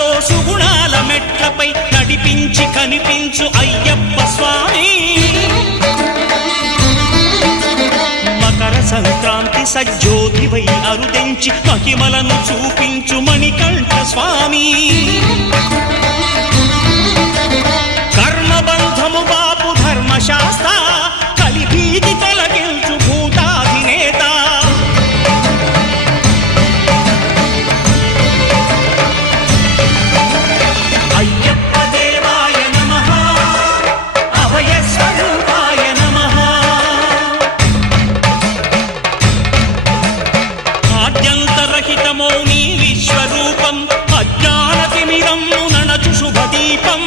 సుఖాలతో సుగుణాల మెట్లపై నడిపించి కనిపించు అయ్యప్ప స్వామి. మకర సంక్రాంతి సజ్జోతివై అరుదెంచి మహిమలను చూపించు మణికంఠ స్వామి. కర్మబంధము బాపు ధర్మశాస్త్ర కలిభీతి తొలగించు భూతాధినేత. అయ్యప్ప దేవాయ నమః, అభయ స్వరూపాయ నమః. ఆద్యంతరహితమో నీ విశ్వరూపం, అజ్ఞానతిమిరం నణచు శుభదీపం.